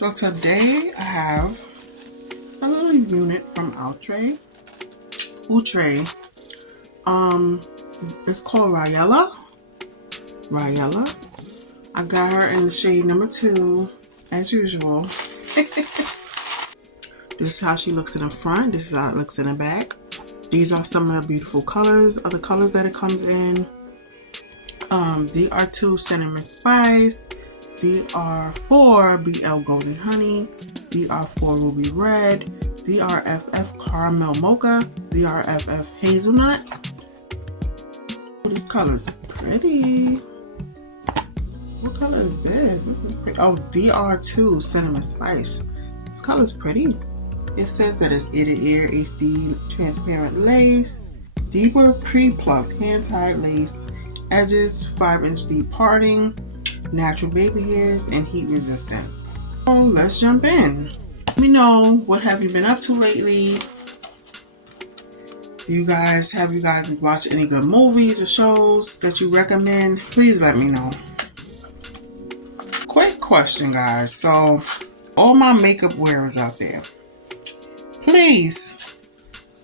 So today I have a little unit from Outre. It's called Ryella. I got her in the shade number 2, as usual. This is how she looks in the front. This is how it looks in the back. These are some of the beautiful colors, other colors that it comes in. DR2 Cinnamon Spice, DR4 BL Golden Honey, DR4 Ruby Red, DRFF Caramel Mocha, DRFF Hazelnut. Oh, these colors are pretty. What color is this? This is pretty. Oh, DR2 Cinnamon Spice. This color is pretty. It says that it's ear to ear HD transparent lace, deeper pre-plucked hand-tied lace, edges 5-inch deep parting, natural baby hairs, and heat resistant. So let's jump in. Let me know, what have you been up to lately? Have you guys watched any good movies or shows that you recommend? Please let me know. Quick question, guys. So all my makeup wearers out there, please,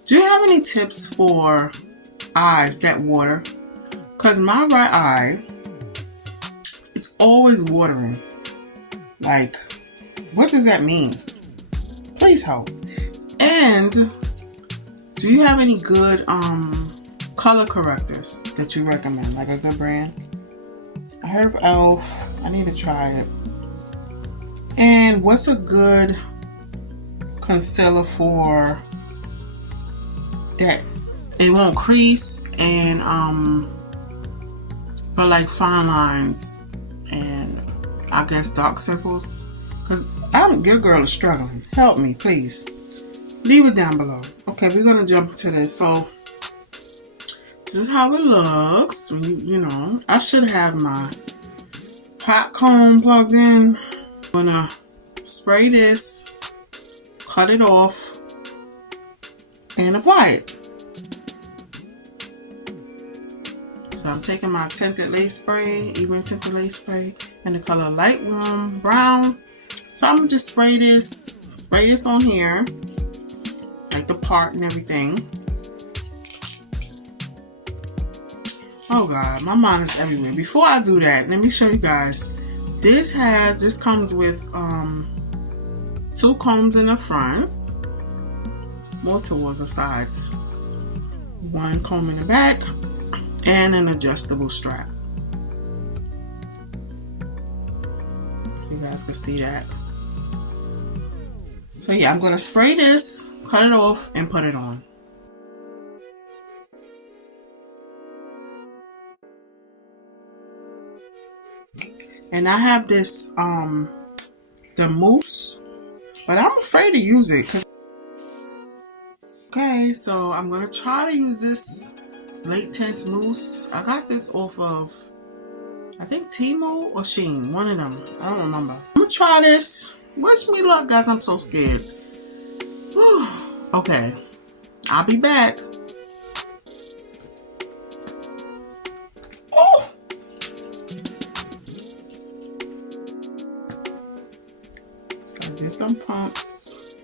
do you have any tips for eyes that water? Because my right eye, it's always watering. Like, what does that mean? Please help. And do you have any good color correctors that you recommend? Like a good brand? I heard of e.l.f. I need to try it. And what's a good concealer for that it won't crease, and for like fine lines and I guess dark circles? Because your girl is struggling. Help me, please. Leave it down below. Okay, we're gonna jump into this. So this is how it looks. You know, I should have my hot comb plugged in. I'm gonna spray this, cut it off, and apply it. So I'm taking my tinted lace spray, even tinted lace spray, in the color light warm brown. So I'm gonna just spray this on here, like the part and everything. Oh God, my mind is everywhere. Before I do that, let me show you guys. This comes with 2 combs in the front, more towards the sides, 1 comb in the back, and an adjustable strap. If you guys can see that. So yeah, I'm gonna spray this, cut it off, and put it on. And I have this the mousse, but I'm afraid to use it. Okay, so I'm gonna try to use this latex mousse. I got this off of, I think, Temu or Shein, one of them. I don't remember. I'm gonna try this. Wish me luck, guys. I'm so scared. Whew. Okay, I'll be back. Oh! So I did some pumps.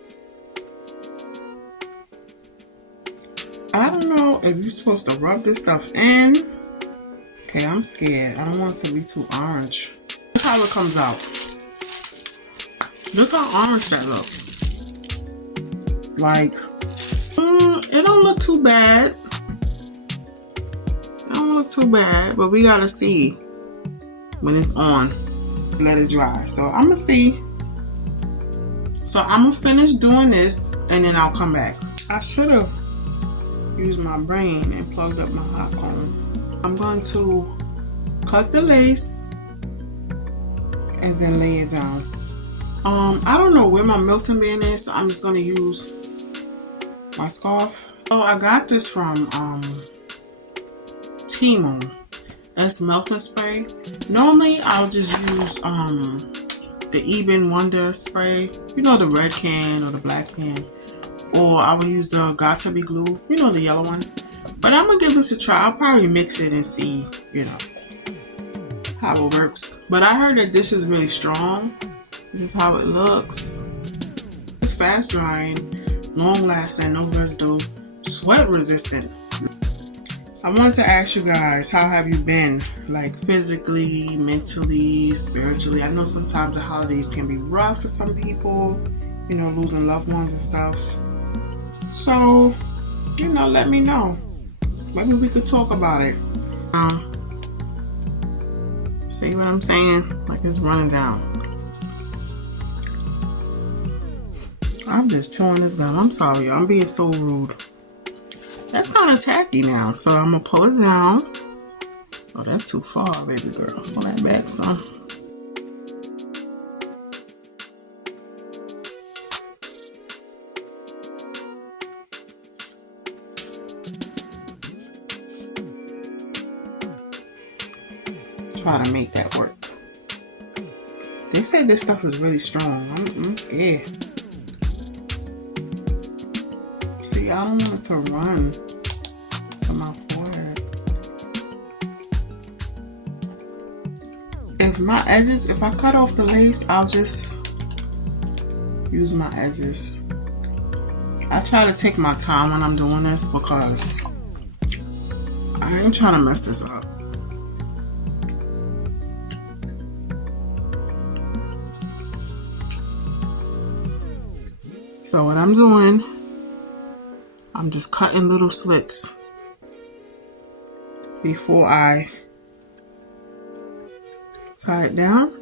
I don't know if you're supposed to rub this stuff in. Okay, I'm scared. I don't want it to be too orange. Look how it comes out. Look how orange that looks. Like, it don't look too bad. It don't look too bad, but we gotta see when it's on. Let it dry. So I'm gonna see. So I'm gonna finish doing this and then I'll come back. I should have used my brain and plugged up my hot comb. I'm going to cut the lace and then lay it down. I don't know where my Milton band is, so I'm just going to use my scarf. Oh, I got this from Temu. That's melting spray. Normally I'll just use the Eben Wonder spray. You know, the red can or the black can. Or I will use the Got2b glue. You know, the yellow one. But I'm going to give this a try. I'll probably mix it and see, you know, how it works. But I heard that this is really strong. This is how it looks. It's fast drying, long lasting, no residue, sweat resistant. I wanted to ask you guys, how have you been? Like physically, mentally, spiritually? I know sometimes the holidays can be rough for some people, you know, losing loved ones and stuff. So, you know, let me know. Maybe we could talk about it. See what I'm saying? Like it's running down. I'm just chewing this gum. I'm sorry, I'm being so rude. That's kind of tacky now, so I'm gonna pull it down. Oh, that's too far, baby girl. Pull that back some. Try to make that work. They say this stuff is really strong. I'm scared. See, I don't want it to run to my forehead. If I cut off the lace, I'll just use my edges. I try to take my time when I'm doing this because I ain't trying to mess this up. So what I'm doing, I'm just cutting little slits before I tie it down.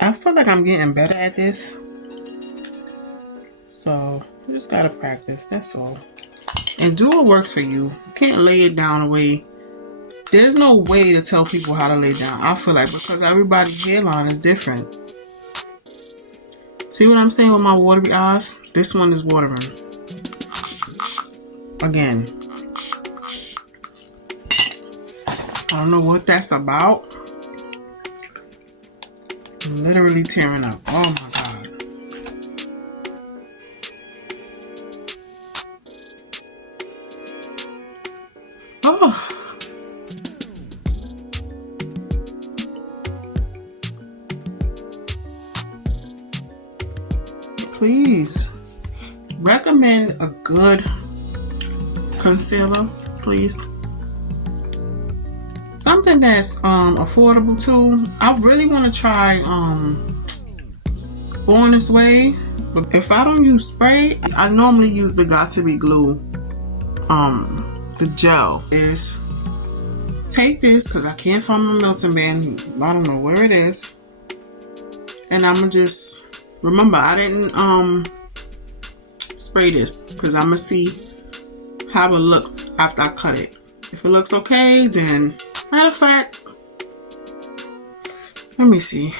I feel like I'm getting better at this. So you just gotta practice, that's all. And do what works for you. You can't lay it down away. There's no way to tell people how to lay down. I feel like because everybody's hairline is different. See what I'm saying with my watery eyes? This one is watering. Again. I don't know what that's about. I'm literally tearing up. Oh my God. Oh. Please recommend a good concealer, please. Something that's affordable too. I really want to try Born This Way, but if I don't use spray, I normally use the Got To Be glue. The gel is take this because I can't find my melting band. I don't know where it is, and I'm gonna just. Remember, I didn't spray this because I'm going to see how it looks after I cut it. If it looks okay, then, matter of fact, let me see.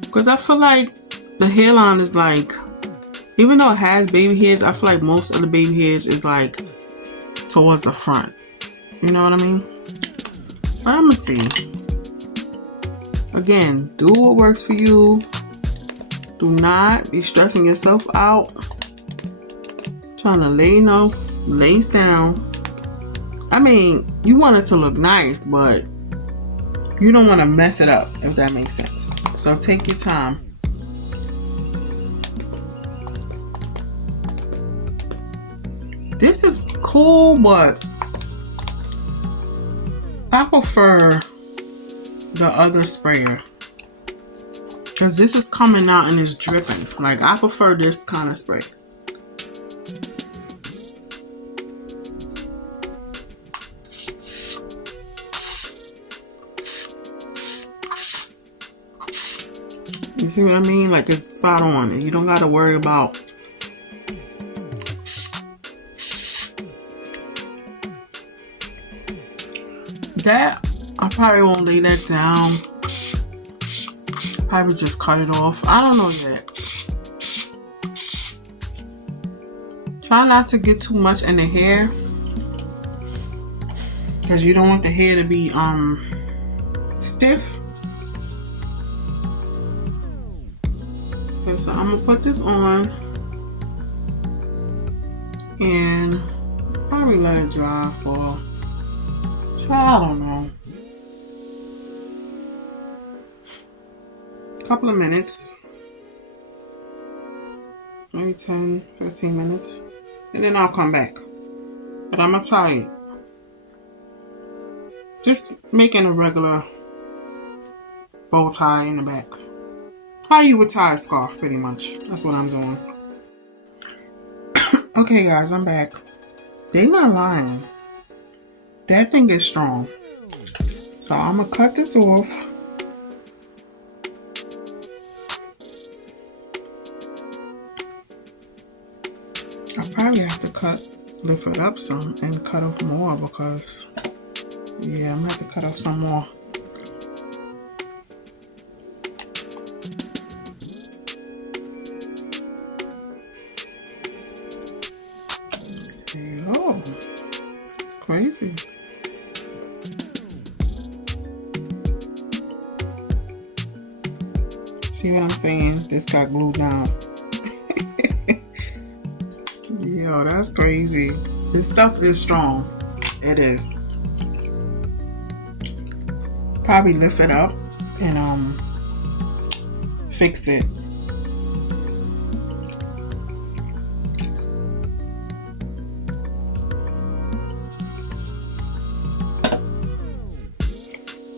Because I feel like the hairline is like, even though it has baby hairs, I feel like most of the baby hairs is like towards the front. You know what I mean? But I'm going to see. Again, do what works for you. Do not be stressing yourself out trying to lace down. I mean, you want it to look nice, but you don't want to mess it up, if that makes sense. So take your time. This is cool, but I prefer the other sprayer. Because this is coming out and it's dripping. Like, I prefer this kind of spray. You see what I mean? Like, it's spot on. You don't got to worry about that. I probably won't lay that down. Probably just cut it off. I don't know yet. Try not to get too much in the hair, because you don't want the hair to be stiff. Okay, so I'm gonna put this on, and Probably let it dry for, I don't know, a couple of minutes. Maybe 10, 15 minutes. And then I'll come back. But I'm going to tie it. Just making a regular bow tie in the back. How you would tie a scarf, pretty much. That's what I'm doing. Okay, guys, I'm back. They not lying. That thing is strong. So I'm going to cut this off. I probably have to lift it up some and cut off more because, yeah, I'm going to have to cut off some more. Yo, it's crazy. See what I'm saying? This got glued down. Yo, that's crazy. This stuff is strong. It is. Probably lift it up and fix it.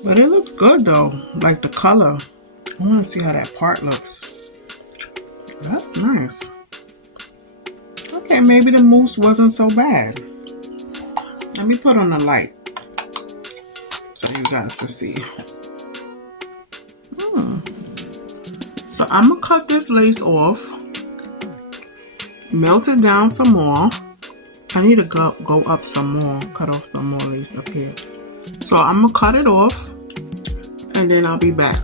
But it looks good though, like the color. I want to see how that part looks. That's nice. Okay, maybe the mousse wasn't so bad. Let me put on the light so you guys can see. So I'm gonna cut this lace off, melt it down some more. I need to go up some more, cut off some more lace up here. So I'm gonna cut it off and then I'll be back.